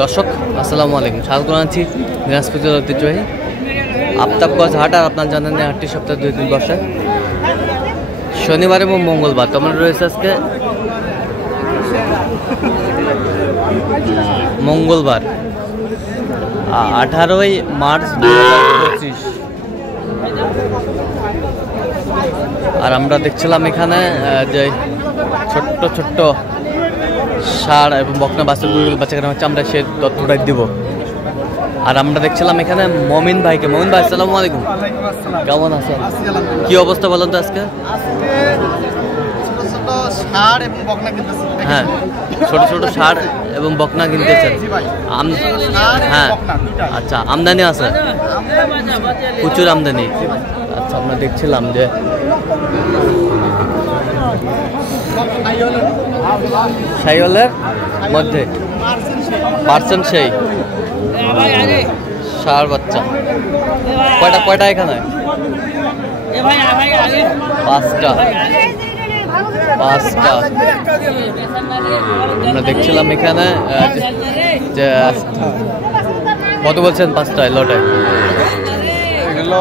দর্শক আসসালামু আলাইকুম, স্বাগত জানাচ্ছি দিনাজপুরের ঐতিহ্যবাহী আফতাবগঞ্জ হাট। আর আপনার জানেন এই হাটটি সপ্তাহে 2 দিন বসে, শনিবার এবং মঙ্গলবার। তোমার রয়েছে আজকে মঙ্গলবার 18ই মার্চ 2025। আর আমরা দেখছিলাম এখানে যে ছোট্ট ছোট্ট ষাঁড় এবং বকনা বাচ্চাকে হচ্ছে আমরা সে তথ্যটাই দিব। আর আমরা দেখছিলাম এখানে মমিন ভাইকে। মমিন ভাই আসসালামু আলাইকুম, কেমন আছেন? কি অবস্থা বলেন তো আজকে? হ্যাঁ, ছোট ছোট ষাঁড় এবং বকনা কিনতেছেন। হ্যাঁ আচ্ছা, আমদানি আছে, প্রচুর আমদানি। আচ্ছা, আমরা দেখছিলাম যে শাইওয়ালের মধ্যে পার্সেন্ট সেই ষাঁড় বাচ্চা কয়টা এখানে? 5টা। আমরা দেখছিলাম এখানে যে কত বলছেন 5টায় লটে? এগুলো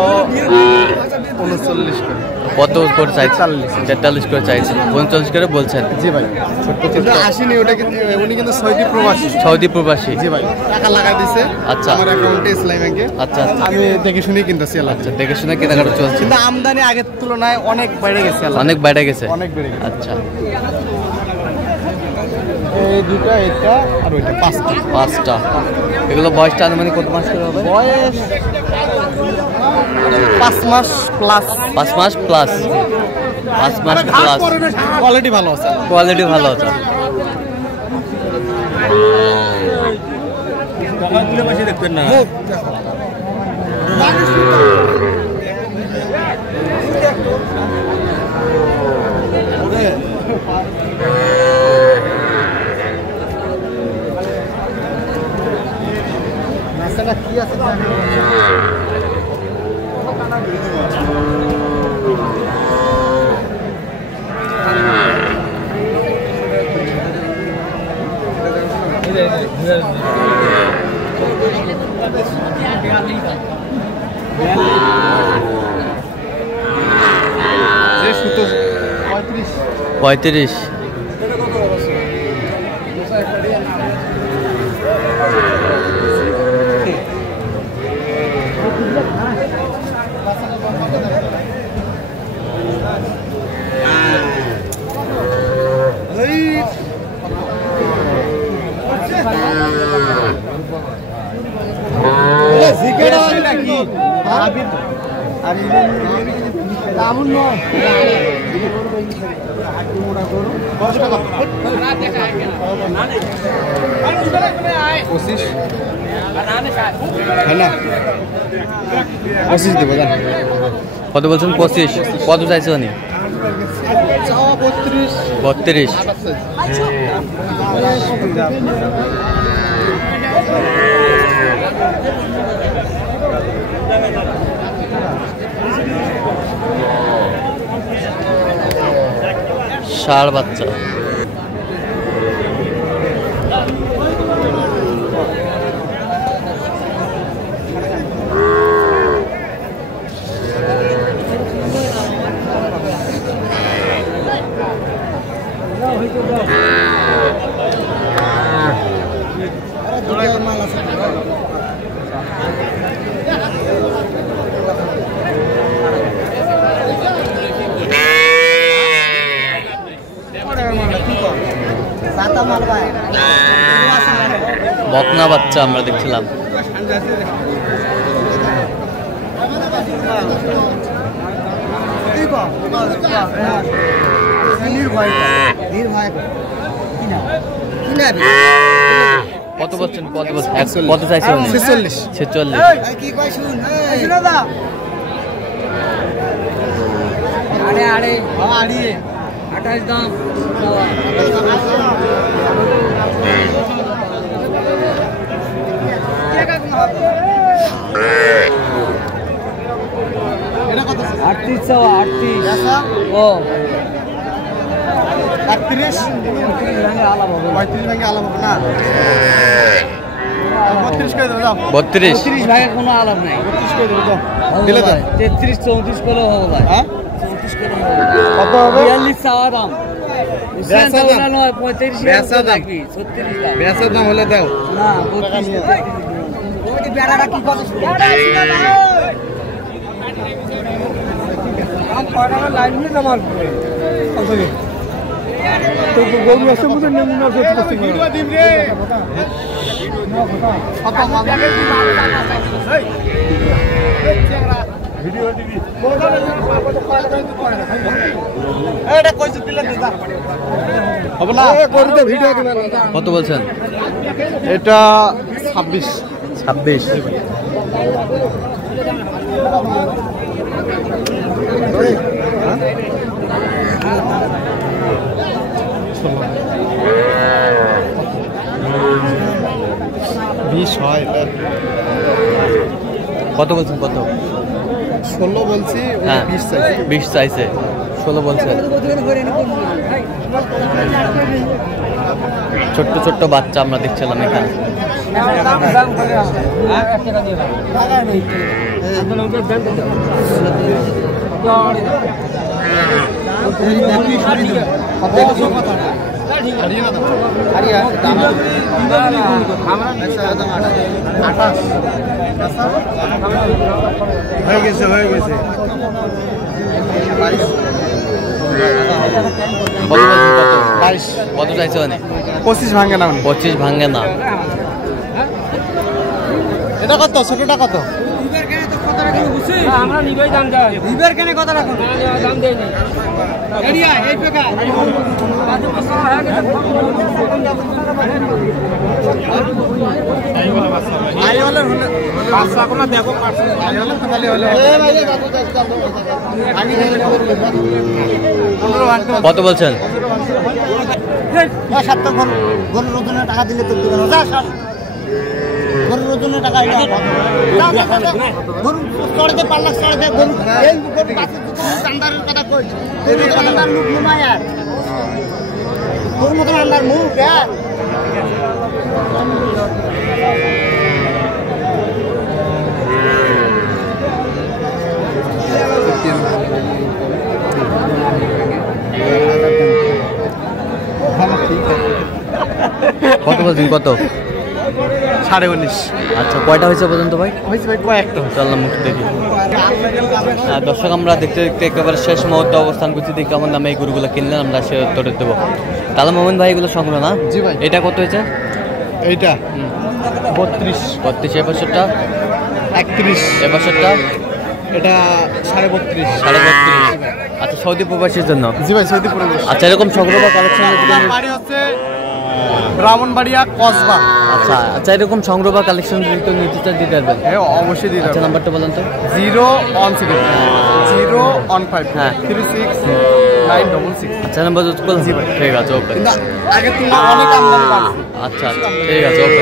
39 করে। কত করে চাইছে? 43 করে চাইছে, 39 করে বলছেন। জি ভাই, ছোট্ট আসেনি ওটা, কিন্তু উনি কিন্তু সৌদি প্রবাসী। জি ভাই, টাকা লাগাই দিছে আচ্ছা আমার অ্যাকাউন্টে ইসলামী ব্যাংকে। আচ্ছা, আমি দেখে শুনে কিনতেছি। আচ্ছা, দেখে শুনে কেনাকাটা চলছে, কিন্তু আমদানি আগের তুলনায় অনেক বেড়ে গেছে। অনেক বেড়ে গেছে। আচ্ছা, 2টা, এটা আর ওইটা 5টা। এগুলো বয়সটা আনুমানিক কত মাস করে হবে? বয়স 5 মাস প্লাস। 5 মাস প্লাস। কোয়ালিটি ভালো আছে। দেখবেন না। কি আছে? সুতো 35। কত বলছেন? 25। কত চাইছে উনি? 32। ষাঁড় বাচ্চা। বকনা বাচ্চা আমরা দেখছিলাম। কত বলছেন? কত চাইছে? 46। ও 35 35 ভাঙে আলাপ হবে না 32 করে দাও 32 ভাগে কোনো আলাপ নাই 32 করে দাও দিলে তো 33 34 করে হবে ভাই হ্যাঁ 34 করে হবে কত হবে 42 চাওয়া দাম বেচা দাম 35 বেচা দাম 36 দাম বেচার দাম হলে দাও না 32 ওই যে বেড়াটা কি কথা আম পাড়ার লাইন নিয়ে জামাল তো গরু আছে বুঝে নিয়ে নিয়ে আসতে করতে ভিডিও দিম রে ভিডিও দিবি এটা কইছে দিলে দাদা হবে না গরুতে ভিডিও দিবেন কত বলছেন? এটা 26 26 20 হয় কত বলছেন? কত? 16 বলছি হ্যাঁ 20 চাইছি 20 চাইছে, 16 বলছে। ছোট্ট ছোট্ট বাচ্চা আমরা দেখছিলাম এখানে। হয়ে গেছে হয়ে গেছে কত বলছেন? কত? 22 কত চাইছে? মানে 25 ভাঙে না 25 ভাঙে না। এটা কত ছোটটা কত আমরা নিবেই দাম দেয় বিবের কেনে কত রাখো দাম দেই না এরিয়া এই টাকা আই হলে পাঁচটা কোনা দেখো পাঁচটা আই হলে তো খালি হলে এ ভাই আমি কত বলছেন? 70 গরুর ওজনের টাকা দিলে তো দিবেন যা সব গরুর ওজনের টাকা এটা গরু চড়তে পারলা চড়তে গরু এই গরু পাশে দুটো চান্দারের কথা কই গরু তো আন্দার মুখ নুমায় আর গরু মত আন্দার মুখ আর কত বলছেন? কত? 19.5 আচ্ছা, কয়টা হয়েছে পর্যন্ত ভাই? হইছে ভাই কয়েকটা চললাম মুখ দেখি। দর্শক, আমরা দেখতে দেখতে একেবারে শেষ মুহূর্তে অবস্থান করছি। দেখি কেমন দামে এই গরুগুলো কিনলেন, আমরা সে উত্তরে দেবো। তাহলে মোমিন ভাই, এগুলো সংগ্রহ না? জি ভাই। এটা কত হয়েছে? এইটা 32 32। এবছরটা? 31 এবছরটা এটা 32.5 32.5। আচ্ছা, সৌদি প্রবাসীর জন্য? জি ভাই সৌদি প্রবাসী। আচ্ছা, এরকম সংগ্রহ বা কালেকশন? বাড়ি হচ্ছে ব্রাহ্মণবাড়িয়া কসবা। আচ্ছা আচ্ছা, এরকম সংগ্রহ বা কালেকশন যদি নিতে চান দিতে পারবেন? হ্যাঁ অবশ্যই দিতে আচ্ছা, হবে। নাম্বারটা বলেন তো। 017 015 হ্যাঁ। 36 966। আচ্ছা, নাম্বার ঠিক আছে, ওকে। কিন্তু আগে তুলনায় অনেক আমদানি বাড়ছে। আচ্ছা আচ্ছা, ঠিক আছে, ওকে।